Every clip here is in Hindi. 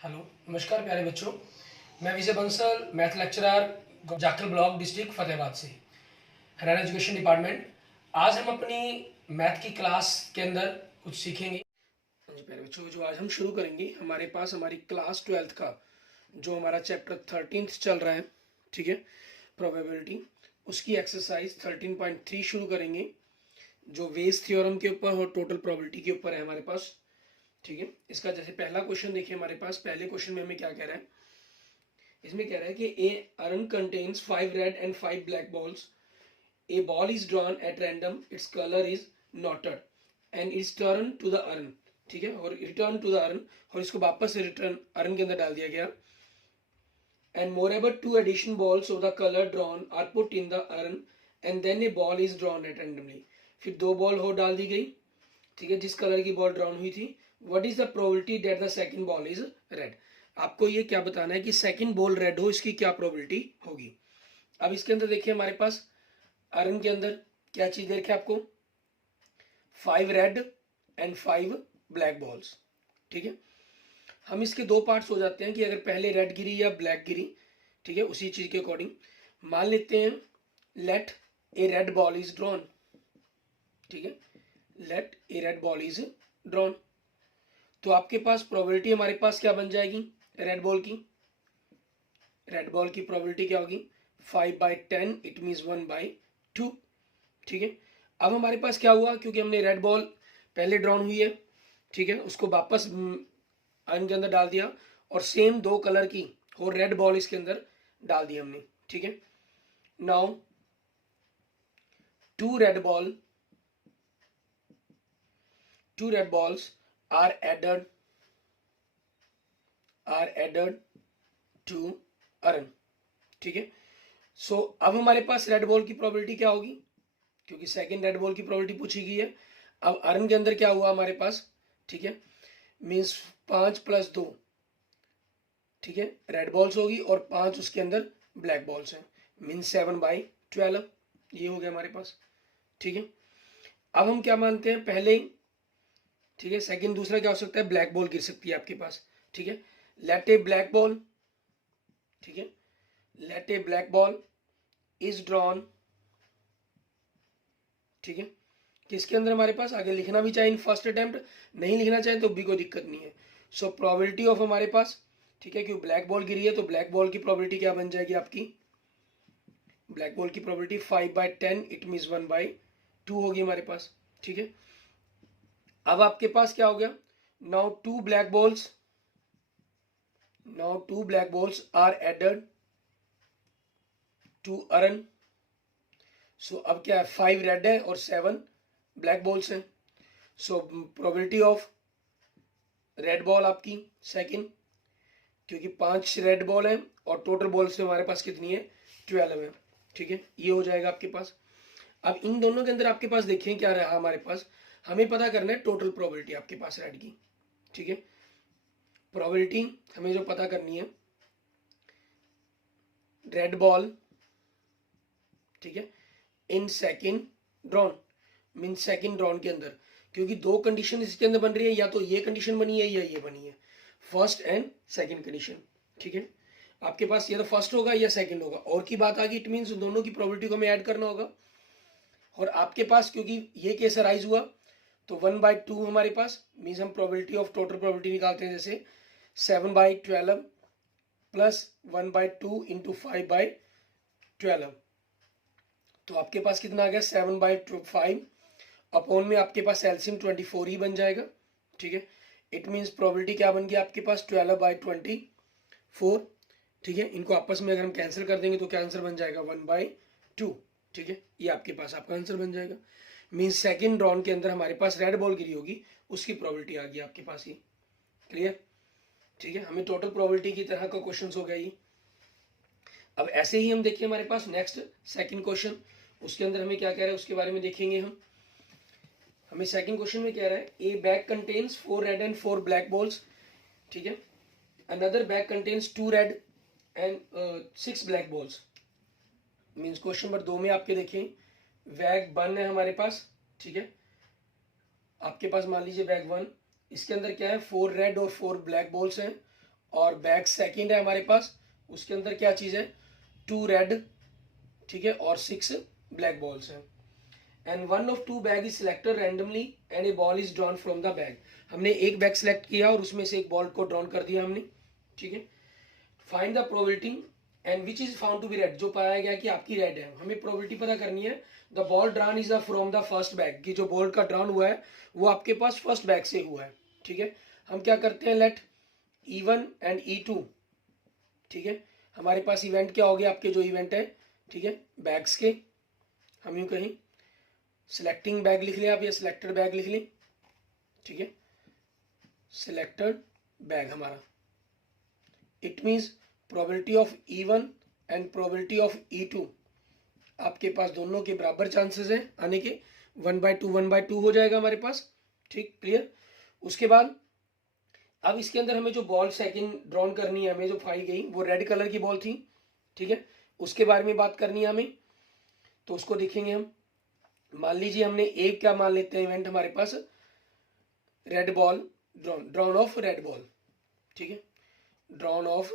हेलो, नमस्कार प्यारे बच्चों। मैं Vijay Bansal, math lecturer, Jakhal block, district Fatehabad से, हरियाणा एजुकेशन डिपार्टमेंट। आज हम अपनी मैथ की क्लास के अंदर कुछ सीखेंगे। जी प्यारे बच्चों, जो आज हम शुरू करेंगे, हमारे पास हमारी क्लास 12th का जो हमारा चैप्टर 13th चल रहा है, ठीक है, प्रोबेबिलिटी, उसकी एक्सरसाइज 13.3 शुरू करेंगे, जो वेज थ्योरम के ऊपर और टोटल प्रोबेबिलिटी के ऊपर है हमारे पास। ठीक है, इसका जैसे पहला क्वेश्चन देखिए, हमारे पास पहले क्वेश्चन में हमें क्या कह रहा है। इसमें कह रहा है कि a urn contains 5 red and 5 black balls. A ball is drawn at random, its colour is noted and it's turn to the urn. ठीक है, और रिटर्न टू द अर्न, और इसको वापस से रिटर्न अर्न के अंदर डाल दिया गया। And moreover 2 addition balls of the colour drawn are put in the urn and then a ball is drawn at randomly. फिर 2 बॉल और डाल दी गई, ठीक है, जिस कलर की बॉल ड्रॉन हुई थी। What is the probability that the second ball is red. आपको ये क्या बताना है कि सेकंड बॉल रेड हो, इसकी क्या प्रोबेबिलिटी होगी। अब इसके अंदर देखिए, हमारे पास अर्न के अंदर क्या चीज देखे आपको, 5 रेड एंड 5 ब्लैक बॉल्स। ठीक है, हम इसके दो पार्ट्स हो जाते हैं कि अगर पहले रेड गिरी या ब्लैक गिरी, ठीक है, उसी चीज के अकॉर्डिंग मान लेते हैं। Let a red ball is drawn, ठीक है, let a red ball is drawn, तो आपके पास प्रोबेबिलिटी हमारे पास क्या बन जाएगी रेड बॉल की। रेड बॉल की प्रोबेबिलिटी क्या होगी, 5/10, इट मीन्स 1/2। ठीक है, अब हमारे पास क्या हुआ, क्योंकि हमने रेड बॉल पहले ड्रॉन हुई है, ठीक है, उसको वापस अर्न के अंदर डाल दिया, और सेम 2 कलर की और रेड बॉल इसके अंदर डाल दी हमने। ठीक है, now 2 red balls are added to earn. ठीक है, सो अब हमारे पास रेड बॉल की प्रोबेबिलिटी क्या होगी, क्योंकि सेकंड रेड बॉल की प्रोबेबिलिटी पूछी गई है। अब अर्न के अंदर क्या हुआ हमारे पास, ठीक है, मीन्स 5 + 2, ठीक है, रेड बॉल्स होगी, और 5 उसके अंदर ब्लैक बॉल्स हैं, मीन्स 7/12। ये हो गया हमारे पास। ठीक है, अब हम क्या मानते हैं पहले ही, ठीक है, सेकंड दूसरा क्या हो सकता है, ब्लैक बॉल गिर सकती है आपके पास। ठीक है, लेट ए ब्लैक बॉल, ठीक है, let a black ball is drawn. ठीक है, किसके अंदर हमारे पास, आगे लिखना भी चाहे इन फर्स्ट अटेम्प्ट, नहीं लिखना चाहे तो भी कोई दिक्कत नहीं है। सो प्रोबेबिलिटी ऑफ हमारे पास, ठीक है, क्योंकि ब्लैक बॉल गिरी है तो ब्लैक बॉल की प्रोबेबिलिटी क्या बन जाएगी आपकी, ब्लैक बॉल की प्रोबेबिलिटी 5/10, इट मीन्स 1/2 होगी हमारे पास। ठीक है, अब आपके पास क्या हो गया, now 2 black balls are added to urn. So अब क्या है, 5 रेड है और 7 ब्लैक बॉल्स हैं। सो प्रोबेबिलिटी ऑफ रेड बॉल आपकी सेकंड, क्योंकि 5 रेड बॉल है और टोटल बॉल्स हमारे पास कितनी है, 12 है। ठीक है, ये हो जाएगा आपके पास। अब इन दोनों के अंदर आपके पास देखिए क्या रहा हमारे पास, हमें पता करना है टोटल प्रोबेबिलिटी आपके पास रेड की। ठीक है, प्रोबेबिलिटी हमें जो पता करनी है, रेड बॉल, ठीक है, in second drawn, mean second drawn के अंदर, क्योंकि 2 कंडीशन इसके अंदर बन रही है, या तो ये कंडीशन बनी है या ये बनी है, फर्स्ट एंड सेकंड कंडीशन। ठीक है, आपके पास या तो फर्स्ट होगा या सेकंड होगा, और की बात आ गई, इट मीन्स दोनों की प्रोबेबिलिटी को हमें ऐड करना होगा। और आपके पास क्योंकि ये केस अराइज हुआ, तो 1/2 हमारे पास, मीन्स हम प्रोबेबिलिटी ऑफ टोटल प्रोबेबिलिटी निकालते हैं, जैसे 7/12 प्लस 1/2 इंटू 5/12, तो आपके पास कितना आ गया, 7/5 अपॉन में आपके पास एलसीएम 24 ही बन जाएगा। ठीक है, इट मीन्स प्रोबेबिलिटी क्या बन गया आपके पास, 12/24। ठीक है, इनको आपस में अगर हम कैंसिल कर देंगे तो क्या आंसर बन जाएगा, 1/2। ठीक है, ये आपके पास आपका आंसर बन जाएगा। मीन्स सेकंड राउंड के अंदर हमारे पास रेड बॉल गिरी होगी, उसकी प्रोबेबिलिटी आ गई आपके पास। ये क्लियर। ठीक है, हमें टोटल प्रोबेबिलिटी की तरह का क्वेश्चन हो गया ये। अब ऐसे ही हम देखिए हमारे पास नेक्स्ट सेकंड क्वेश्चन, उसके अंदर हमें क्या कह रहा है उसके बारे में देखेंगे हम। हमें सेकंड क्वेश्चन में कह रहा है, ए bag contains 4 red and 4 black balls. ठीक है, another bag contains 2 red and 6 black balls. Means question number 2 में आपके देखें, बैग 1 है हमारे पास। ठीक है, आपके पास मान लीजिए बैग 1, इसके अंदर क्या है, 4 रेड और 4 ब्लैक बॉल्स हैं, और बैग सेकंड है हमारे पास, उसके अंदर क्या चीज़ है, 2 रेड, ठीक है, और 6 ब्लैक बॉल्स हैं। And one of 2 bag is selected randomly and A ball is drawn from the bag. हमने एक बैग सेलेक्ट किया और उसमें से एक बॉल को ड्रॉन कर दिया हमने, ठीक है। Find the probability and which is found to be red, जो पाया गया कि आपकी रेड है, हमें प्रोबेबिलिटी पता करनी है। The ball drawn is from the first bag, कि जो बॉल का ड्रॉन हुआ है वो आपके पास फर्स्ट बैग से हुआ है, ठीक है। हम क्या करते हैं, लेट E1 एंड E2, ठीक है। हमारे पास इवेंट क्या हो गया, आपके जो इवेंट है, ठीक है, बैग्स के, हम यूं कहीं सिलेक्टिंग बैग लिख लें आप, या सिलेक्टेड बैग लिख लें, ठीक है, सिलेक्टेड बैग हमारा। It means probability of E1 and probability of E2 आपके पास दोनों के बराबर चांसेस हैं आने के, 1/2 हो जाएगा हमारे पास, ठीक, क्लियर। उसके बाद अब इसके अंदर हमें जो बॉल सेकंड ड्रॉन करनी है, हमें जो पाई गई वो रेड कलर की बॉल थी, ठीक है, उसके बारे में बात करनी है हमें। तो उसको देखेंगे हम। मान लीजिए हमने एक क्या मान लेते हैं इवेंट हमारे पास, red ball drawn of red ball, ठीक है, ड्रॉन ऑफ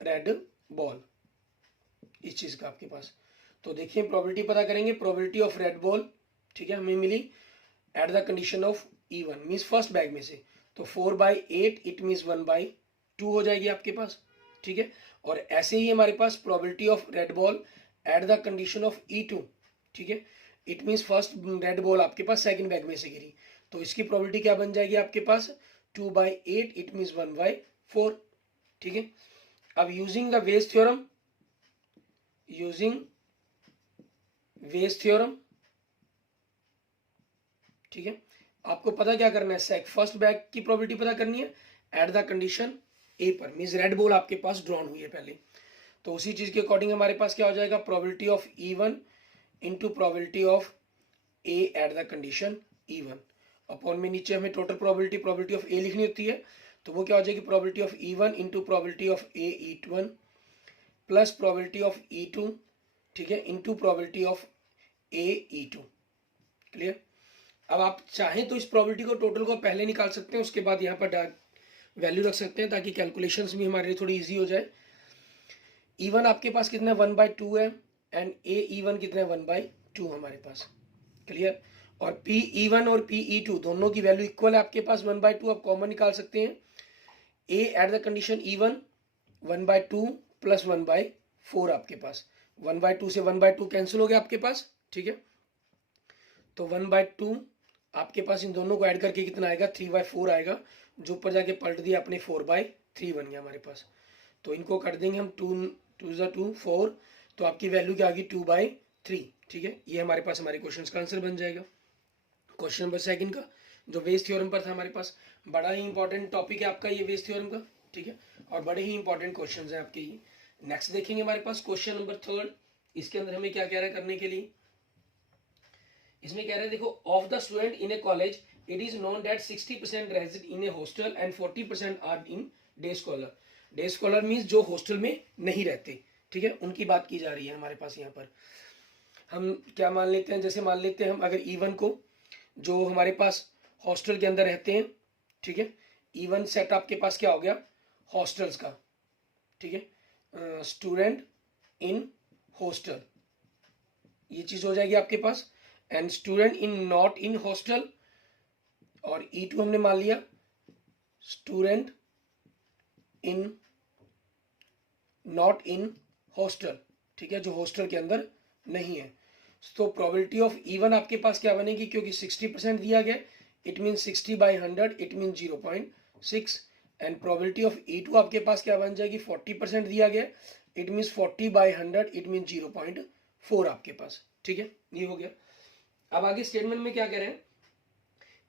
रेड बॉल, इस चीज का आपके पास। तो देखिए प्रोबेबिलिटी पता करेंगे, प्रोबेबिलिटी ऑफ रेड बॉल, ठीक है, हमें मिली at the condition of E1 means first bag में से, तो 4/8 इट मीन्स 1/2 हो जाएगी आपके पास, ठीक है। और ऐसे ही हमारे पास probability of red ball at the condition of E2, ठीक है, it means first red ball आपके पास सेकंड बैग में से गिरी, तो इसकी प्रोबेबिलिटी क्या बन जाएगी आपके पास, 2/8 इट मीन्स 1/4, ठीक है। अब यूजिंग द वेज थ्योरम, ठीक है, आपको पता क्या करना है, सेक फर्स्ट बैग की प्रोबेबिलिटी पता करनी है एट द कंडीशन ए पर, मीन्स रेड बॉल आपके पास ड्रॉन हुई है पहले, तो उसी चीज के अकॉर्डिंग हमारे पास क्या हो जाएगा, probability of E1 into probability of A at the condition E1 upon में नीचे हमें टोटल प्रोबेबिलिटी ऑफ ए लिखनी होती है, तो वो क्या हो जाएगी, probability of E1 into probability of A E1 plus probability of E2, ठीक है, into probability of A E2, clear. अब आप चाहें तो इस प्रोबेबिलिटी को टोटल को पहले निकाल सकते हैं, उसके बाद यहाँ पर वैल्यू रख सकते हैं, ताकि कैलकुलेशंस भी हमारे लिए थोड़ी इजी हो जाए। E1 आपके पास कितना है, 1/2 है, एंड ए E1 कितना है, 1/2 हमारे पास, क्लियर। और PE1 और PE2 दोनों की वैल्यू इक्वल है आपके पास, 1/2 आप कॉमन निकाल सकते हैं। A at the condition E1 1/2 plus 1/4 आपके पास, 1/2 से 1/2 कैंसिल हो गया आपके पास, ठीक है। तो 1/2 आपके पास इन दोनों को ऐड करके कितना आएगा, 3/4 आएगा, जो ऊपर जाके पलट दिया अपने 4/3 बन गया हमारे पास। तो इनको कर देंगे हम, 2 4, तो आपकी वैल्यू क्या आ गई, 2/3, ठीक है। ये हमारे पास हमारे क्वेश्चन का आंसर बन जाएगा। क्वेश्चन नंबर सेकंड का जो वेज थ्योरम पर था हमारे पास, बड़ा ही इंपॉर्टेंट टॉपिक है आपका ये वेज थ्योरम का, ठीक है, और बड़े ही इंपॉर्टेंट क्वेश्चन है आपके ये। नेक्स्ट देखेंगे हमारे पास क्वेश्चन नंबर थर्ड, इसके अंदर हमें क्या कह रहा है करने के लिए, इसमें कह रहे हैं देखो, of the student in a college it is known that 60% reside in a hostel and 40% are in day scholar. Day scholar means जो हॉस्टल में नहीं रहते, ठीक है, उनकी बात की जा रही है हमारे पास यहाँ पर। हम क्या मान लेते हैं, जैसे मान लेते हैं हम अगर E1 को, जो हमारे पास हॉस्टल के अंदर रहते हैं, ठीक है, E1 सेट आपके पास क्या हो गया, हॉस्टल्स का, ठीक है, स्टूडेंट इन हॉस्टल, ये चीज हो जाएगी आपके पास। And student in not in hostel, और E2 हमने मान लिया student in not in hostel, ठीक है, जो हॉस्टल के अंदर नहीं है। तो प्रोबेबिलिटी ऑफ E1 आपके पास क्या बनेगी, क्योंकि 60% दिया गया, it mean 60/100 it mean 0.6, and probability of E2 आपके पास क्या बन जाएगी, 40% दिया गया, इट मीन 40/100 इट मीन 0.4 आपके पास, ठीक है, ये हो गया। अब आगे स्टेटमेंट में क्या कह रहे हैं,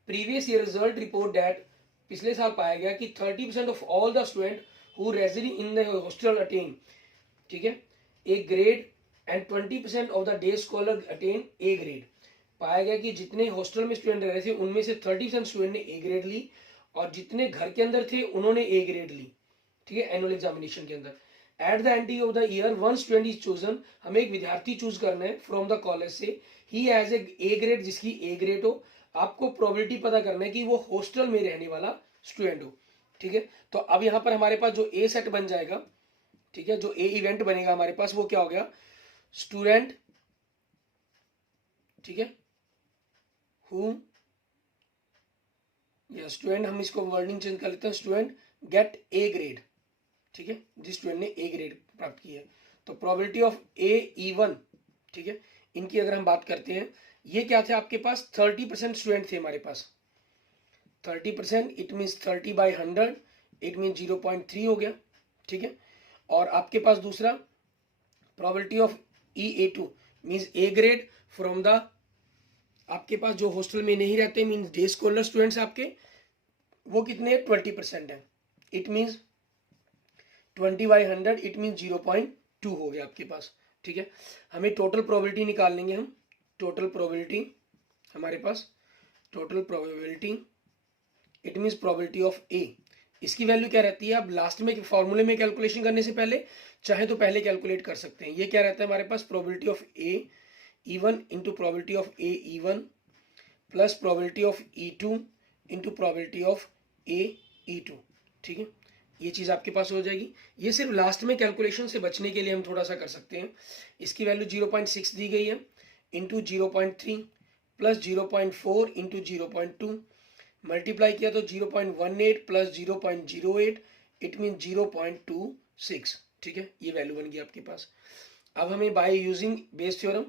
previous year result report that, पिछले साल पाया गया कि 30% of all the student who rigid in the hostel attain, ठीक है, A grade and 20% of the day scholar attain A grade. पाया गया कि जितने हॉस्टल में स्टूडेंट रह रहे थे उनमें से 30% स्टूडेंट ने ए ग्रेड ली, और जितने घर के अंदर थे उन्होंने ए ग्रेड ली, ठीक है, एनुअल एग्जामिनेशन के अंदर। At the end of the year one student is chosen, हमें एक विद्यार्थी चूज करना है फ्रॉम द कॉलेज से, ही हैज ए ग्रेड, जिसकी ए ग्रेड हो। आपको प्रोबेबिलिटी पता करना है कि वो हॉस्टल में रहने वाला स्टूडेंट हो। ठीक है। तो अब यहाँ पर हमारे पास जो ए सेट बन जाएगा, ठीक है, जो ए इवेंट बनेगा हमारे पास वो क्या हो गया, स्टूडेंट, ठीक है, हुम, या स्टूडेंट, हम इसको वर्डिंग चेंज कर लेते हैं, स्टूडेंट गेट ए ग्रेड, ठीक है, जिस स्टूडेंट ने ए ग्रेड प्राप्त की है। तो प्रोबेबिलिटी ऑफ ए इवन, ठीक है, इनकी अगर हम बात करते हैं, ये क्या थे आपके पास, 30% स्टूडेंट थे हमारे पास, 30%, इट मीन्स 30/100, इट मीन 0.3 हो गया, ठीक है। और आपके पास दूसरा probability of E A2 means A grade from the, आपके पास जो हॉस्टल में नहीं रहते मीन्स डे स्कॉलर स्टूडेंट्स आपके, वो कितने 20% है, इट मीन्स 20/100, इट मीन्स 0.2 हो गया आपके पास, ठीक है। हमें टोटल प्रोबेबिलिटी निकाल लेंगे हम, टोटल प्रोबेबिलिटी हमारे पास, total probability it means probability of A, इसकी वैल्यू क्या रहती है, अब लास्ट में फॉर्मूले में कैलकुलेशन करने से पहले चाहे तो पहले कैलकुलेट कर सकते हैं। ये क्या रहता है हमारे पास, probability of A E one into probability of A E one plus probability of E2 into probability of A E2, ठीक है, ये चीज़ आपके पास हो जाएगी। ये सिर्फ लास्ट में कैलकुलेशन से बचने के लिए हम थोड़ा सा कर सकते हैं। इसकी वैल्यू 0.6 दी गई है, इंटू 0.3 प्लस 0.4 इंटू 0.2 मल्टीप्लाई किया तो 0.18 प्लस 0.08, इट मीन 0.26, ठीक है, ये वैल्यू बन गई आपके पास। अब हमें by using Bayes theorem,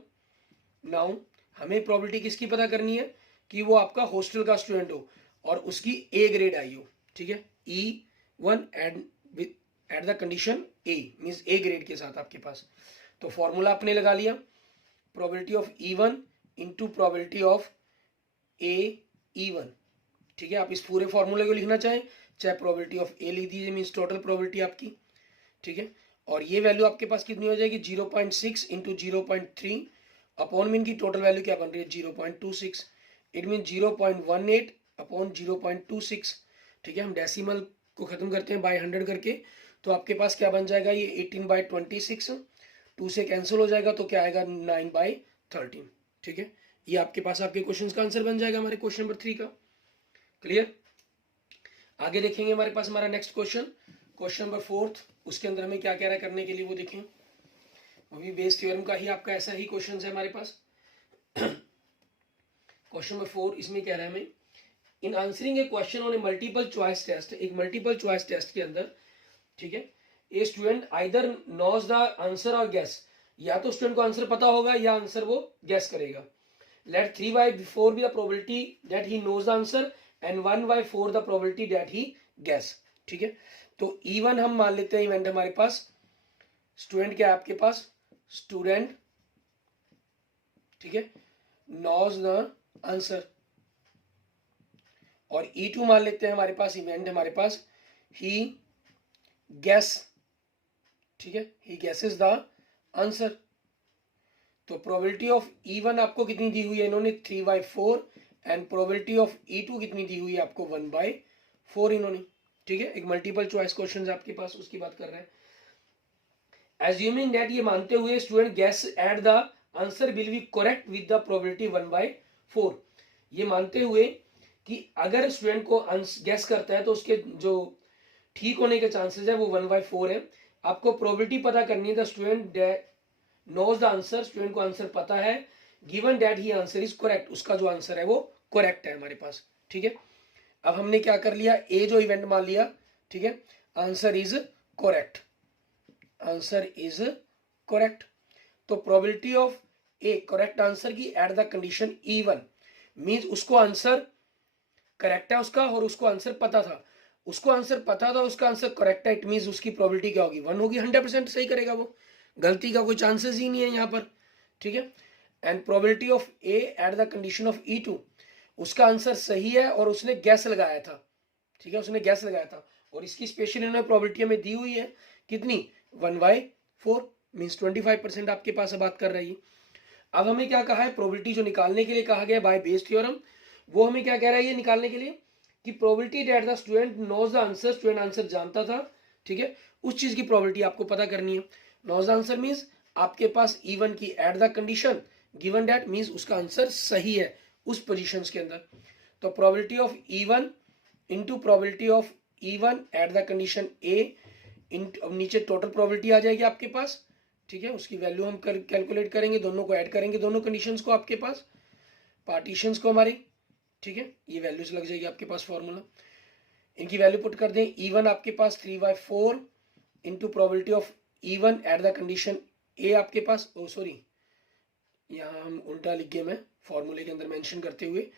now हमें प्रोबेबिलिटी किसकी पता करनी है, कि वो आपका हॉस्टल का स्टूडेंट हो और उसकी ए ग्रेड आई हो, ठीक है, E1 eight the condition A means A grade के साथ आपके पास। तो फॉर्मूला आपने लगा लिया, probability of E1 into probability of A E1, ठीक है। आप इस पूरे फॉर्मूले को लिखना चाहें, चाहे प्रोबेबिलिटी ऑफ ए लिख दीजिए मीन्स टोटल प्रोबेबिलिटी आपकी, ठीक है। और ये वैल्यू आपके पास कितनी हो जाएगी, 0.6 इंटू 0.3 अपॉन मीन की टोटल वैल्यू क्या बन रही है 0.26, इट मीन 0.18 अपॉन 0.26, ठीक है। हम डेसिमल को खत्म करते हैं बाय 100 करके, तो आपके पास क्या बन जाएगा, ये 18/26, 2 से कैंसिल हो जाएगा तो क्या आएगा 9/13, ठीक है। ये आपके पास आपके क्वेश्चन का आंसर बन जाएगा हमारे क्वेश्चन नंबर 3 का। क्लियर। आगे देखेंगे हमारे पास हमारा नेक्स्ट क्वेश्चन, क्वेश्चन नंबर 4, उसके अंदर हमें क्या कह रहा है करने के लिए वो देखें, वो भी बेस थ्योरम का ही आपका ऐसा ही क्वेश्चन है हमारे पास। क्वेश्चन नंबर 4 इसमें कह रहा है हमें, in answering a question on a multiple choice test, एक मल्टीपल चॉइस टेस्ट के अंदर, ठीक है, a student either knows the answer और गेस, या तो स्टूडेंट को आंसर पता होगा या आंसर वो गेस करेगा। Let 3/4 be the probability that he knows the answer and 1/4 the probability that he guess, ठीक है। तो E1 हम मान लेते हैं इवेंट हमारे पास, स्टूडेंट क्या है आपके पास, स्टूडेंट, ठीक है, नोज द आंसर, और E2 मान लेते हैं हमारे पास इवेंट हमारे पास ही गैस, ठीक है, ही गैसेस द आंसर। तो प्रोबेबिलिटी ऑफ E1 आपको कितनी दी हुई है इन्होंने 3/4 एंड प्रोबेबिलिटी ऑफ E2 कितनी दी हुई है आपको 1/4 इन्होंने, ठीक है। एक मल्टीपल चॉइस क्वेश्चन है आपके पास, उसकी बात कर रहे हैं। एज्यूमिंग दैट, ये मानते हुए student gas at the answer will be correct with the probability 1/4, ये मानते हुए कि अगर स्टूडेंट को गैस करता है तो उसके जो ठीक होने के चांसेस है वो 1/4 है। आपको प्रोबेबिलिटी पता करनी है, the student knows the answer, student को आंसर पता है, given that he answer is correct, उसका जो आंसर है वो करेक्ट है हमारे पास, ठीक है। अब हमने क्या कर लिया, ए जो इवेंट मान लिया, ठीक है, answer is correct, answer is correct. तो probability of A correct answer की at the condition E1 means उसको आंसर करेक्ट है उसका, और उसको आंसर पता था, उसको आंसर पता था, उसका आंसर करेक्ट है, इट मींस उसकी प्रोबेबिलिटी क्या होगी 1 होगी, 100% सही करेगा वो, गलती का कोई चांसेस ही नहीं है यहाँ पर, ठीक है। And probability of A at the condition of E2, उसका आंसर सही है और उसने गैस लगाया था, ठीक है, उसने गैस लगाया था, और इसकी स्पेशल इन्होंने प्रोबेबिलिटी हमें दी हुई है कितनी 1/4 मीन्स 25% आपके पास बात कर रही है। अब हमें क्या कहा है, प्रोबेबिलिटी जो निकालने के लिए कहा गया बाय बेस थ्योरम, वो हमें क्या कह रहा है ये निकालने के लिए कि probability that the student knows the answer, student answer जानता था, ठीक है, उस चीज की प्रोबेबिलिटी आपको पता करनी है। नोज द आंसर मींस आपके पास E1 की at the condition given that means उसका आंसर सही है उस पोजीशंस के अंदर। तो probability of E1 into probability of E1 eight the condition A इन, अब नीचे टोटल प्रोबेबिलिटी आ जाएगी आपके पास, ठीक है। उसकी वैल्यू हम कैलकुलेट करेंगे, दोनों को ऐड करेंगे, दोनों कंडीशंस को आपके पास, पार्टीशंस को हमारी, ठीक है। ये वैल्यूज लग जाएगी आपके पास फॉर्मूला, इनकी वैल्यू पुट कर दें। E1 आपके पास 3/4 into probability of E1 eight the condition A आपके पास, ओ सॉरी यहाँ हम उल्टा लिख गए, मैं फॉर्मूले के अंदर मेंशन करते हुए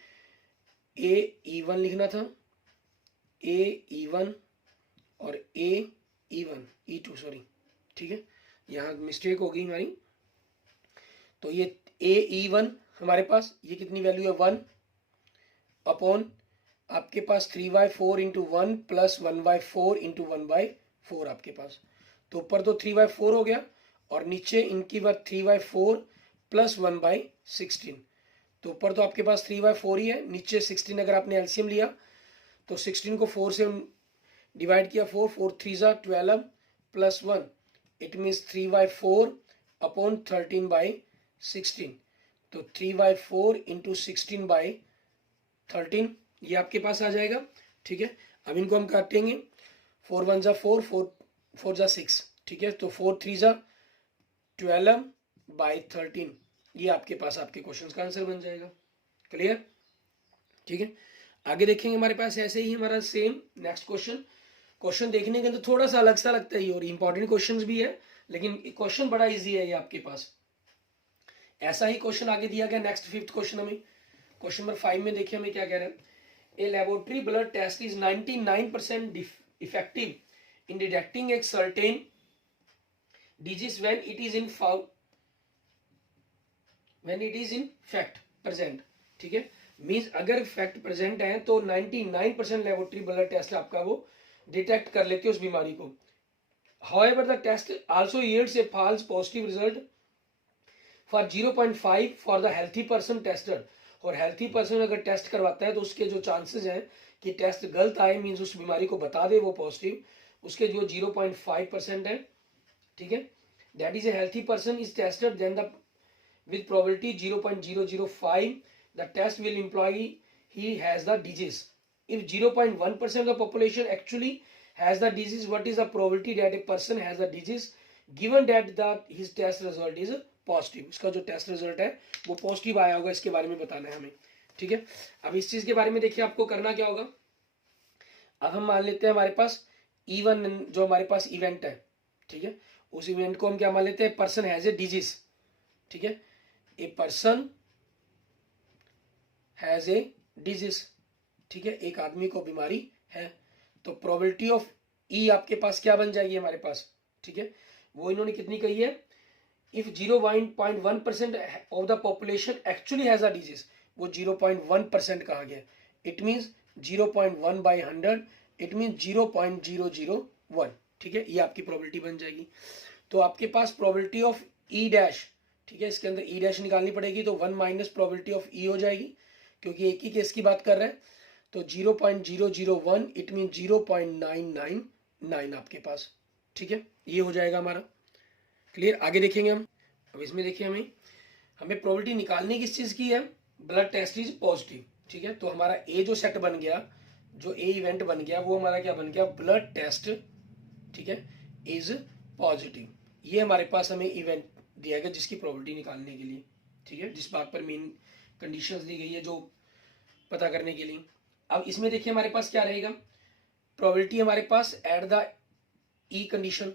E1 लिखना था, E1 और E1 E2 सॉरी, ठीक है, यहाँ मिस्टेक हो गई हमारी। तो ये E1 हमारे पास ये कितनी वैल्यू है 1 अपॉन आपके पास 3/4 इंटू 1 प्लस 1/4 इंटू 1/4 आपके पास। तो ऊपर तो 3/4 हो गया और नीचे इनकी बात 3/4 प्लस 1/16। तो ऊपर तो आपके पास 3/4 ही है, नीचे 16 अगर आपने एलसीएम लिया तो 16 को 4 से डिवाइड किया, 4 3 जा 12 प्लस 1, इट मीन्स 3/4 अपॉन 13/16। तो 3/4 इंटू 16/13 ये आपके पास आ जाएगा, ठीक है। अब इनको हम काटेंगे, 4 1 जा 4, 4 जा 6, ठीक है। तो 4 3 जा 12/13 ये आपके पास आपके क्वेश्चन का आंसर बन जाएगा। क्लियर, ठीक है। आगे देखेंगे हमारे पास ऐसे ही हमारा सेम नेक्स्ट क्वेश्चन देखने के अंदर थोड़ा सा अलग सा लगता है और इंपॉर्टेंट क्वेश्चन भी है, लेकिन क्वेश्चन बड़ा इजी है ये आपके पास। ऐसा ही क्वेश्चन आगे दिया गया नेक्स्ट 5th क्वेश्चन हमें, क्वेश्चन नंबर 5 में देखिए हमें क्या कह रहे हैं। A laboratory blood test is 99% effective in detecting एक certain disease when it is in fact present, ठीक है। मींस अगर फैक्ट प्रेजेंट है तो 99% लेबोरेटरी ब्लड टेस्ट आपका वो डिटेक्ट कर लेते हैं उस बीमारी को। However the test also yields a false positive result for 0.5 for the healthy person tested. और हेल्थी पर्सन अगर टेस्ट करवाता है तो उसके जो चांसेस हैं कि टेस्ट गलत आए, मींस उस बीमारी को बता दे वो पॉजिटिव, उसके जो 0.5% है, ठीक है। That is a healthy person is tested then the with probability 0.005 the test will imply he has the disease. If 0.1% of the population actually has the disease, what is the probability that a person has the disease given that his test result is positive? उसका जो टेस्ट रिजल्ट है वो पॉजिटिव आया होगा, इसके बारे में बताना है हमें, ठीक है। अब इस चीज के बारे में देखिए आपको करना क्या होगा। अब हम मान लेते हैं हमारे पास E1 जो हमारे पास इवेंट है, ठीक है, उस इवेंट को हम क्या मान लेते हैं, पर्सन हैज ए डिजीज, ठीक है। A person has a disease, ठीक है, एक आदमी को बीमारी है। तो प्रोबेबिलिटी ऑफ ई आपके पास क्या बन जाएगी हमारे पास, ठीक है, वो इन्होंने कितनी कही है, if 0.1% of the population actually has a disease, वो 0.1% कहा गया, इट मींस 0.1/100, इट मींस 0.001, ठीक है, ये आपकी प्रोबेबिलिटी बन जाएगी। तो आपके पास प्रोबेबिलिटी ऑफ ई डैश, ठीक है, इसके अंदर ई डैश निकालनी पड़ेगी, तो 1 माइनस प्रोबेबिलिटी ऑफ ई हो जाएगी, क्योंकि एक ही केस की बात कर रहे हैं। तो 0.001 इट मीन 0.999 आपके पास, ठीक है, ये हो जाएगा हमारा। क्लियर, आगे देखेंगे हम। अब इसमें देखिए हमें प्रोबेबिलिटी निकालनी किस चीज की है, ब्लड टेस्ट इज पॉजिटिव, ठीक है। तो हमारा ए जो सेट बन गया, जो ए इवेंट बन गया, वो हमारा क्या बन गया, ब्लड टेस्ट, ठीक है, इज पॉजिटिव। ये हमारे पास हमें इवेंट दिया गया जिसकी प्रोबेबिलिटी निकालने के लिए, ठीक है, जिस बात पर मेन कंडीशंस दी गई है जो पता करने के लिए। अब इसमें देखिए हमारे पास क्या रहेगा, प्रोबेबिलिटी हमारे पास at the E condition,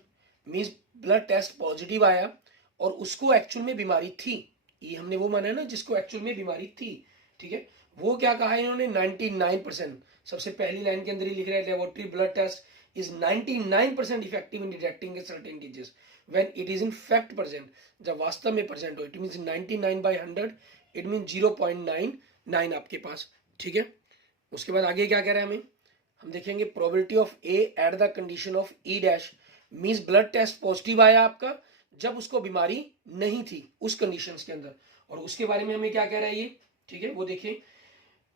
means blood test positive आया और उसको एक्चुअल में बीमारी थी, ये हमने वो माना है ना जिसको एक्चुअल में बीमारी थी, ठीक है। वो क्या कहा है इन्होंने, 99%, सबसे पहली लाइन के अंदर ही लिख रहा है, laboratory blood test is 99% effective in detecting a certain disease when it is in fact present, जब वास्तव में प्रेजेंट हो, इट मींस 99/100, इट मींस 0.99 आपके पास, ठीक है। उसके बाद आगे क्या कह रहा है हमें, हम देखेंगे probability of A at the condition of E dash, means blood test positive आया आपका जब उसको बीमारी नहीं थी उस कंडीशंस के अंदर, और उसके बारे में हमें क्या कह रहा है ये, ठीक है, वो देखिए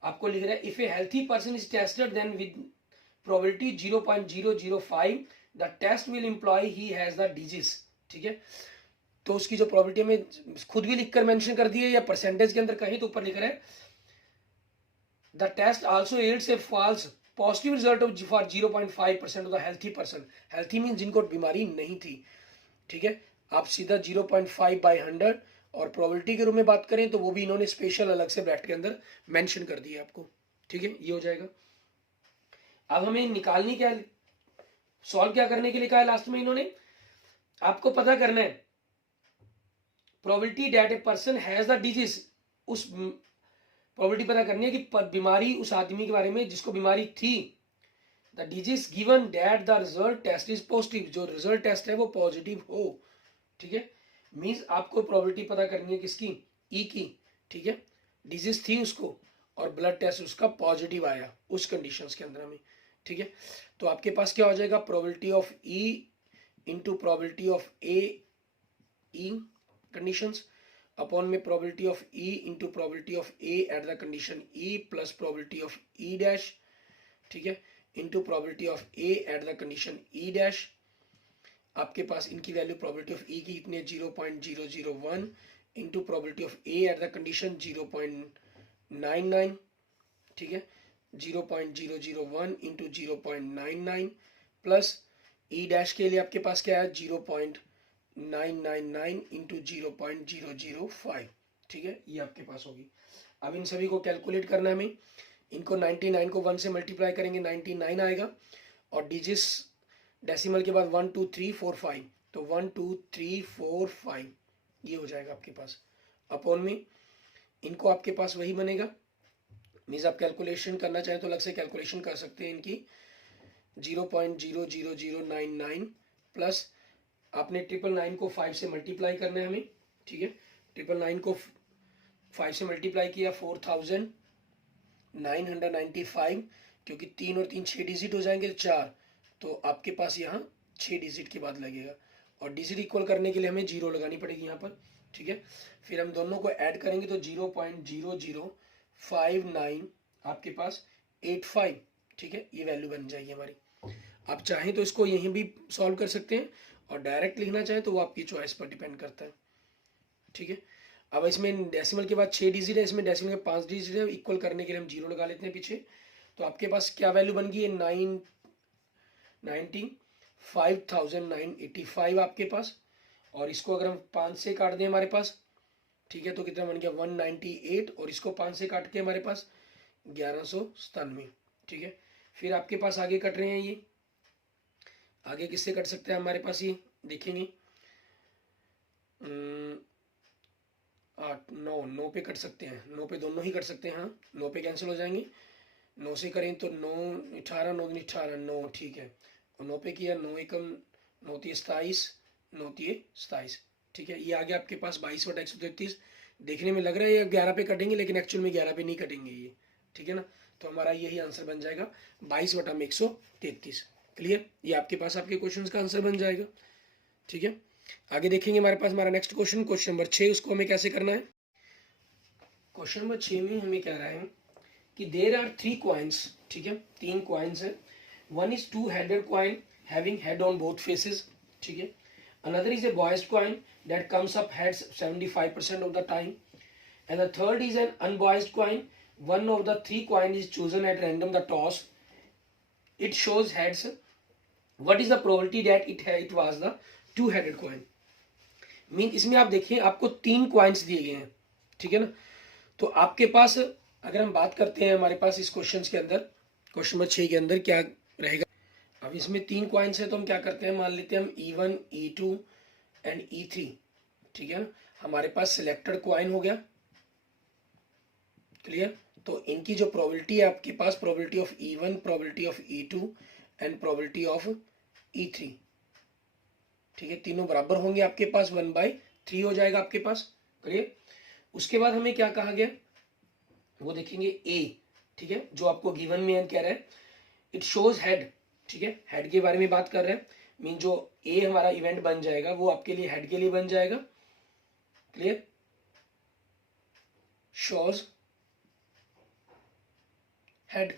आपको लिख रहा है, if a healthy person is tested then with probability 0.005 the test will imply he has the disease, ठीक है। तो उसकी जो प्रोबेबिलिटी में खुद भी लिखकर मेंशन कर दिए या परसेंटेज के अंदर कहीं तो ऊपर लिख रहे हैं, the test also yields a false positive result of for 0.5% of the healthy person, healthy mean जिनको बीमारी नहीं थी, ठीक है। आप सीधा 0.5/100, और प्रोबेबिलिटी के रूप में बात करें तो वो भी इन्होंने स्पेशल अलग से ब्रैकेट के अंदर मेंशन कर दिया आपको, ठीक है, ये हो जाएगा। अब हमें निकालनी क्या है, सॉल्व क्या करने के लिए कहा है लास्ट में इन्होंने, आपको पता करना है probability that a person has the disease, उस प्रोबेबिलिटी पता करनी है कि बीमारी उस आदमी के बारे में जिसको बीमारी थी, the disease given that the result test is positive, जो रिजल्ट टेस्ट है वो पॉजिटिव हो, ठीक है। मींस आपको प्रोबेबिलिटी पता करनी है किसकी, ई की, ठीक है, डिजीज थी उसको और ब्लड टेस्ट उसका पॉजिटिव आया उस कंडीशंस के अंदर हमें, ठीक है। तो आपके पास क्या हो जाएगा, probability of E into probability of A E conditions upon में probability of E into probability of A at the condition E plus probability of E dash, ठीक है, into probability of A at the condition E dash. आपके पास इनकी वैल्यू प्रोबेबिलिटी ऑफ ई की कितनी है 0.001 into probability of A at the condition 0.99, ठीक है, 0.001 इंटू 0.99 प्लस ई डैश के लिए आपके पास क्या है 0.999 इंटू 0.005, ठीक है, ये आपके पास होगी। अब इन सभी को कैलकुलेट करना है हमें, इनको 99 को 1 से मल्टीप्लाई करेंगे 99 आएगा, और डिजिट्स डेसिमल के बाद 1 2 3 4 5, तो 1 2 3 4 5 ये हो जाएगा आपके पास, अपॉन में इनको आपके पास वही बनेगा, मीन्स आप कैलकुलेशन करना चाहें तो अलग से कैलकुलेशन कर सकते हैं इनकी, 0.00099 प्लस आपने 999 को 5 से मल्टीप्लाई करना है हमें, ठीक है, 999 को 5 से मल्टीप्लाई किया 4995, क्योंकि 3 और 3 6 डिजिट हो जाएंगे 4, तो आपके पास यहाँ 6 डिजिट के बाद लगेगा, और डिजिट इक्वल करने के लिए हमें 0 लगानी पड़ेगी यहाँ पर, ठीक है। फिर हम दोनों को ऐड करेंगे तो 0.0059 आपके पास 85, ठीक है, ये वैल्यू बन जाएगी हमारी। आप चाहें तो इसको यहीं भी सॉल्व कर सकते हैं, और डायरेक्ट लिखना चाहें तो वो आपकी चॉइस पर डिपेंड करता है, ठीक है। अब इसमें डेसिमल के बाद 6 डिजिट है, इसमें डेसिमल के 5 डिजिट है, इक्वल करने के लिए हम 0 लगा लेते हैं पीछे, तो आपके पास क्या वैल्यू बन गई है 95,985 आपके पास, और इसको अगर हम 5 से काट दें हमारे पास, ठीक है, तो कितना बन गया 198, और इसको 5 से काट के हमारे पास 1197, ठीक है। फिर आपके पास आगे कट रहे हैं ये, आगे किससे कट सकते हैं हमारे पास, ये देखेंगे 8 9 पे कट सकते हैं, 9 पे दोनों ही कट सकते हैं, हाँ 9 पे कैंसिल हो जाएंगे, 9 से करें तो 9 18 9 18 9, ठीक है, और 9 पे किया 9 एकम 9 27 9 27, ठीक है, ये आ गया आपके पास 22/133। देखने में लग रहा है ये 11 पे कटेंगे, लेकिन एक्चुअल में 11 पे नहीं कटेंगे ये, ठीक है ना, तो हमारा यही आंसर बन जाएगा 22/133। क्लियर, ये आपके पास आपके क्वेश्चन का आंसर बन जाएगा, ठीक है। आगे देखेंगे हमारे पास हमारा नेक्स्ट क्वेश्चन, क्वेश्चन नंबर 6, उसको हमें कैसे करना है। क्वेश्चन नंबर 6 में हमें कह रहा है कि देयर आर 3 कॉइन्स, ठीक है, 3 कॉइन्स है, one is 2 headed coin having head on both faces, ठीक है, another is a biased coin that comes up heads 75% of the time, and the third is an unbiased coin, one of the 3 coin is chosen at random the toss, it shows heads, what is the probability that it was the 2 headed coin। Mean इसमें आप देखिए आपको 3 कॉइन्स दिए गए हैं, ठीक है ना, तो आपके पास अगर हम बात करते हैं हमारे पास इस क्वेश्चन के अंदर, क्वेश्चन नंबर 6 के अंदर क्या रहेगा, अब इसमें 3 कॉइन्स है तो हम क्या करते हैं, मान लेते हैं हम E1 E2 एंड E3, ठीक है ना, हमारे पास सिलेक्टेड कॉइन हो गया, क्लियर, तो इनकी जो प्रोबेबिलिटी है आपके पास, probability of E1 probability of E2 and probability of E3, ठीक है, तीनों बराबर होंगे आपके पास 1/3 हो जाएगा आपके पास, क्लियर। उसके बाद हमें क्या कहा गया वो देखेंगे A, ठीक है, जो आपको गिवन में कह रहा है इट शोज हेड, ठीक है, हेड के बारे में बात कर रहे हैं, मीन जो ए हमारा इवेंट बन जाएगा वो आपके लिए हेड के लिए बन जाएगा, क्लियर, शोज हेड।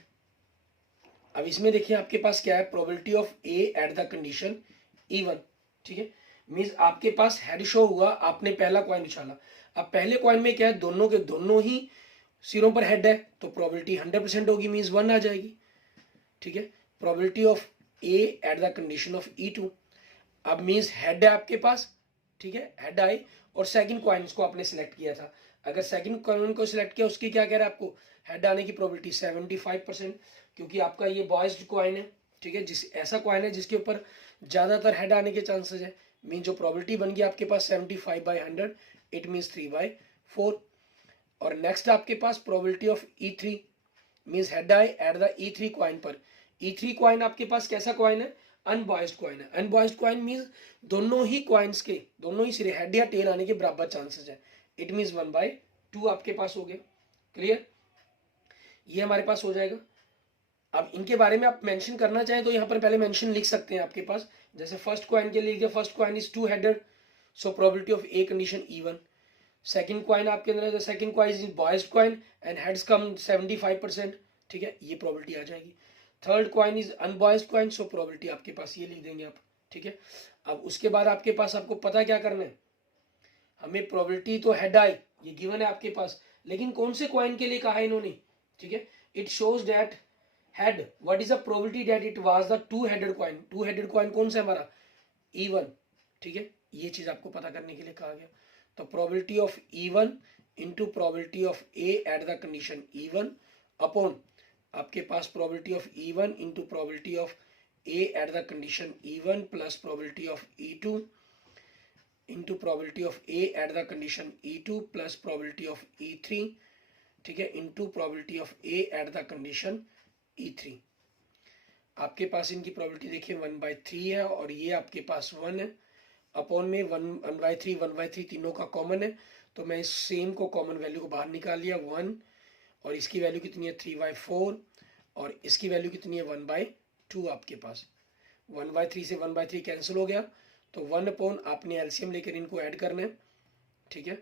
अब इसमें देखिए आपके पास क्या है, probability of A at the condition E1, ठीक है, मीन्स आपके पास हेड शो हुआ, आपने पहला कॉइन उछाला, अब पहले कॉइन में क्या है, दोनों के दोनों ही सिरों पर हेड है, तो प्रोबेबिलिटी 100% होगी, मीन्स 1 आ जाएगी, ठीक है, probability of A at the condition of E2। अब मीन्स हेड है आपके पास, ठीक है, हेड आई और सेकंड कॉइन को आपने सिलेक्ट किया था। अगर सेकंड कॉइन को सिलेक्ट किया उसकी क्या कह रहा है आपको, हेड आने की प्रोबेबिलिटी 75%, क्योंकि आपका ये बॉयज्ड कॉइन है, ठीक है, जिस ऐसा कॉइन है जिसके ऊपर ज्यादातर हेड आने के चांसेस है। मीन जो प्रोबेबिलिटी बन गई आपके पास 75/100, इट मीन्स 3/4। और नेक्स्ट आपके पास probability of E3 means head आई एट द E3 कॉइन पर। E3 कॉइन आपके पास कैसा कॉइन है, अनबॉयस्ड कॉइन है। अनबॉयस्ड कॉइन मीन्स दोनों ही कॉइन्स के, दोनों ही सिरे हेड या टेल आने के बराबर चांसेस है। इट मीन्स 1/2 आपके पास हो गया। क्लियर, ये हमारे पास हो जाएगा। अब इनके बारे में आप मेंशन करना चाहें तो यहाँ पर पहले मेंशन लिख सकते हैं आपके पास। जैसे फर्स्ट कॉइन के लिए, first coin is 2 headed, so probability of A condition E1। Second coin आपके अंदर, second coin is biased coin and heads come 75%, ठीक है, ये प्रोबेबिलिटी आ जाएगी। Third coin is unbiased coin, so probability आपके पास ये लिख देंगे आप, ठीक है। अब उसके बाद आपके पास आपको पता क्या करना है, हमें प्रोबेबिलिटी तो हेड आई ये गिवन है आपके पास, लेकिन कौन से कॉइन के लिए कहा है इन्होंने, ठीक है। It shows that head, what is the probability that it was the 2 headed coin. 2 headed coin कौन सा हमारा, E1, ठीक है, ये चीज आपको पता करने के लिए कहा गया। तो probability of E1 into probability of A at the condition E1 upon आपके पास probability of E1 into probability of A at the condition E1 plus probability of E2 into probability of A at the condition E2 plus probability of E3, ठीक है, into probability of A at the condition E3। आपके पास इनकी प्रोबेबिलिटी देखिए 1/3 है और ये आपके पास 1 है। अपॉन में 1/3 तीनों का कॉमन है, तो मैं इस सेम को कॉमन वैल्यू को बाहर निकाल लिया 1, और इसकी वैल्यू कितनी है 3/4 और इसकी वैल्यू कितनी है 1/2 आपके पास। 1/3 से 1/3 कैंसिल हो गया, तो 1 अपॉन आपने एलसीएम लेकर इनको ऐड करना है, ठीक है।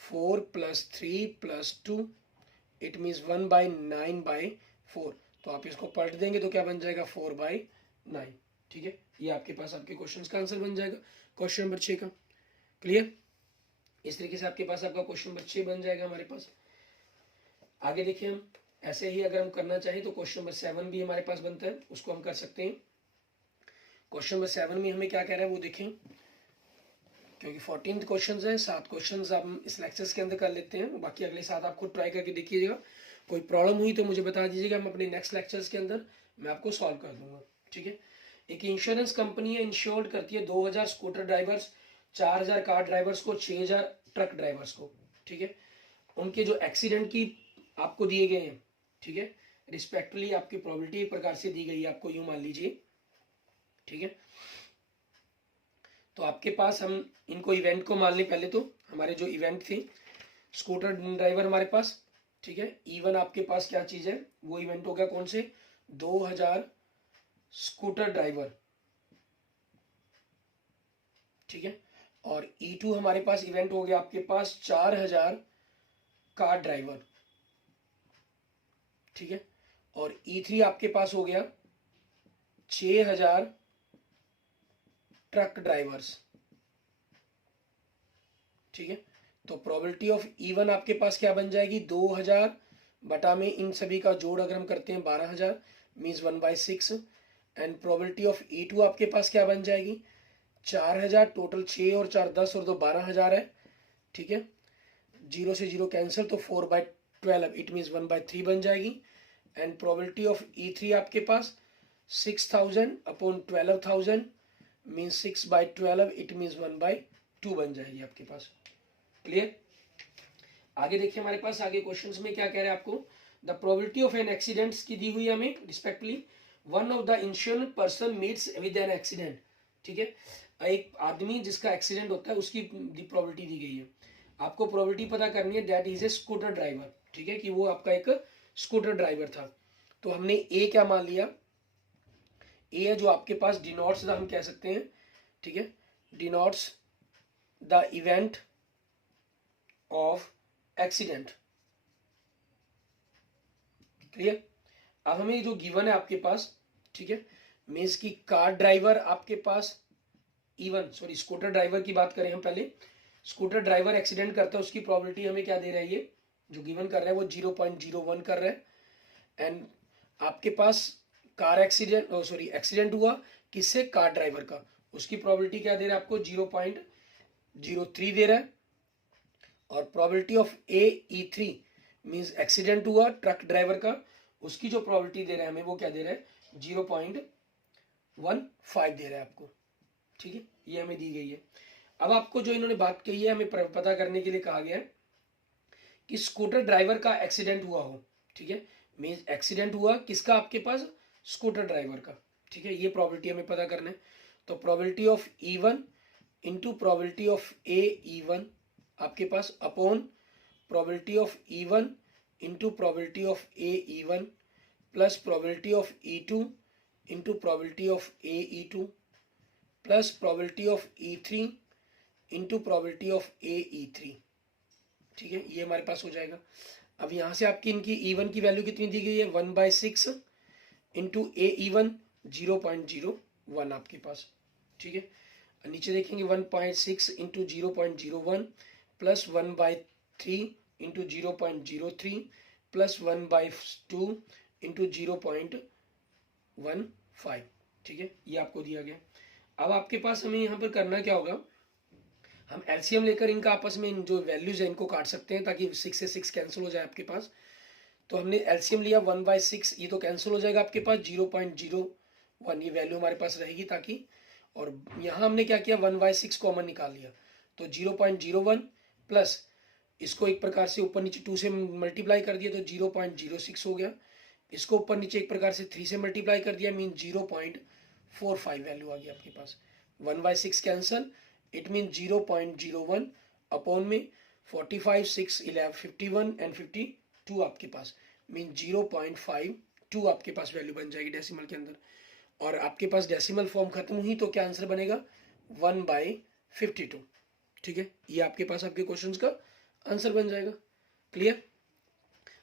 4 + 3 + 2 इट मीन्स 1/9/4। तो आप इसको पलट देंगे तो क्या बन जाएगा 4/9, ठीक है। ये आपके पास आपके क्वेश्चन का आंसर बन जाएगा क्वेश्चन नंबर 6 का। क्लियर, इस तरीके से आपके पास आपका क्वेश्चन नंबर 6 बन जाएगा हमारे पास। आगे देखिए, हम ऐसे ही अगर हम करना चाहें तो क्वेश्चन नंबर 7 भी हमारे पास बनता है, उसको हम कर सकते हैं। क्वेश्चन नंबर 7 में हमें क्या कह रहा है वो देखें, क्योंकि 14 क्वेश्चन है, 7 क्वेश्चन हम इस लेक्चर्स के अंदर कर लेते हैं, बाकी अगले 7 आप खुद ट्राई करके देखिएगा। कोई प्रॉब्लम हुई तो मुझे बता दीजिएगा, हम अपने नेक्स्ट लेक्चर्स के अंदर मैं आपको सॉल्व कर दूंगा, ठीक है। एक इंश्योरेंस कंपनी है, इंश्योर्ड करती है 2000 स्कूटर ड्राइवर्स, 4000 कार ड्राइवर्स को, 6000 ट्रक ड्राइवर्स को, ठीक है। उनके जो एक्सीडेंट की आपको दिए गए हैं, ठीक है, रिस्पेक्टफुली आपकी प्रोबेबिलिटी प्रकार से दी गई है, आपको यूं मान लीजिए, ठीक है। तो आपके पास हम इनको इवेंट को मान लें पहले, तो हमारे जो इवेंट थे स्कूटर ड्राइवर हमारे पास, ठीक है। E1 आपके पास क्या चीज है, वो इवेंट हो गया कौन से 2000 स्कूटर ड्राइवर, ठीक है। और E2 हमारे पास इवेंट हो गया आपके पास 4000 कार ड्राइवर, ठीक है। और E3 आपके पास हो गया 6000 ट्रक ड्राइवर्स, ठीक है। तो प्रोबेबिलिटी ऑफ E1 आपके पास क्या बन जाएगी 2000 बटा में इन सभी का जोड़ अगर हम करते हैं 12000 means 1/6, and probability of E2 आपके पास क्या बन जाएगी 4000, टोटल 6 और 4 10 और 2 12000 है, ठीक है। 0 से 0 कैंसिल, तो 4/12 इट मीन्स 1/3 बन जाएगी। एंड प्रोबेबिलिटी ऑफ E3 आपके पास 6000 अपॉन 12000 मीन्स 6/12 इट मीन्स 1/2 बन जाएगी आपके पास। क्लियर, आगे देखिए हमारे पास आगे क्वेश्चंस में क्या कह रहे हैं आपको, the probability of an accident की दी हुई है हमें respectfully, one of the insured person meets with an accident, ठीक है। एक आदमी जिसका एक्सीडेंट होता है उसकी प्रोबेबिलिटी दी गई है, आपको प्रोबेबिलिटी पता करनी है that is A scooter driver, ठीक है, कि वो आपका एक स्कूटर ड्राइवर था। तो हमने ए क्या मान लिया, ए है जो आपके पास डिनोट्स हम कह सकते हैं, ठीक है, denotes the event of accident. Clear, अब हमें जो गिवन है आपके पास, ठीक है, मीन्स की कार ड्राइवर आपके पास E1 सॉरी स्कूटर ड्राइवर की बात करें हम पहले, स्कूटर ड्राइवर एक्सीडेंट करता है उसकी प्रोबेबिलिटी हमें क्या दे रहा है, ये जो गिवन कर रहा है वो 0.01 कर रहा है। एंड आपके पास कार एक्सीडेंट एक्सीडेंट हुआ किससे, कार ड्राइवर का, उसकी प्रोबेबिलिटी क्या दे रहा है आपको, 0.03 दे रहा है। और probability of AE3 means accident हुआ ट्रक ड्राइवर का, उसकी जो प्रोबेबिलिटी दे रहा है हमें वो क्या दे रहा है, 0.15 दे रहा है आपको। ठीक है, ये हमें दी गई है। अब आपको जो इन्होंने बात कही है, हमें पता करने के लिए कहा गया है कि स्कूटर ड्राइवर का एक्सीडेंट हुआ हो। ठीक है, मींस एक्सीडेंट हुआ किसका, आपके पास स्कूटर ड्राइवर का। ठीक है, ये प्रोबेबिलिटी हमें पता करना है। तो probability of E1 into probability of AE1 आपके पास upon probability of E1 into probability of AE1 plus probability of E2 into probability of AE2 plus probability of E3 into probability of AE3। ठीक है, ये हमारे पास हो जाएगा। अब यहाँ से आपकी इनकी E1 की वैल्यू कितनी दी गई है, 1/6 इंटू AE1 0.01 आपके पास। ठीक है, नीचे देखेंगे 1.6 into 0.01 plus 1/3 into 0.03 plus 1/2 into 0.15। ठीक है, ये आपको दिया गया। अब आपके पास हमें यहाँ पर करना क्या होगा, हम एलसीएम लेकर इनका आपस में इन जो वैल्यूज है इनको काट सकते हैं ताकि 6 से 6 कैंसिल हो जाए आपके पास। तो हमने एलसीएम लिया 1/6, ये तो कैंसिल हो जाएगा आपके पास, 0.01 ये वैल्यू हमारे पास रहेगी ताकि, और यहाँ हमने क्या किया 1/6 कॉमन निकाल लिया, तो 0.01 प्लस इसको एक प्रकार से ऊपर नीचे 2 से मल्टीप्लाई कर दिया तो 0.06 हो गया, इसको ऊपर नीचे एक प्रकार से 3 से मल्टीप्लाई कर दिया, मीन 0.45 वैल्यू आ गई आपके पास। 1/6 कैंसल, इट मीन 0.01 अपॉन में 45, 6, 11, 51 एंड 52 आपके पास, मीन 0.52 आपके पास वैल्यू बन जाएगी डेसिमल के अंदर। और आपके पास डेसिमल फॉर्म खत्म हुई तो क्या आंसर बनेगा, 1/52। ठीक है, ये आपके पास आपके क्वेश्चंस का आंसर बन जाएगा। Clear?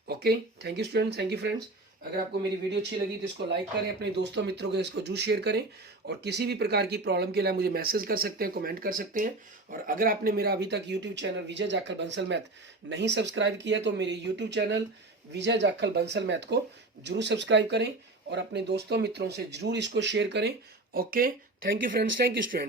Okay, thank you students, thank you friends. अगर आपको मेरी वीडियो अच्छी लगी तो इसको लाइक करें, अपने दोस्तों मित्रों के इसको जरूर शेयर करें, और किसी भी प्रकार की प्रॉब्लम के लिए मुझे मैसेज कर सकते हैं, कमेंट कर सकते हैं। और अगर आपने मेरा अभी तक यूट्यूब चैनल विजय जाखल बंसल मैथ नहीं सब्सक्राइब किया तो मेरे यूट्यूब चैनल विजय जाखल बंसल मैथ को जरूर सब्सक्राइब करें और अपने दोस्तों मित्रों से जरूर इसको शेयर करें। Okay, thank you friends, thank you student.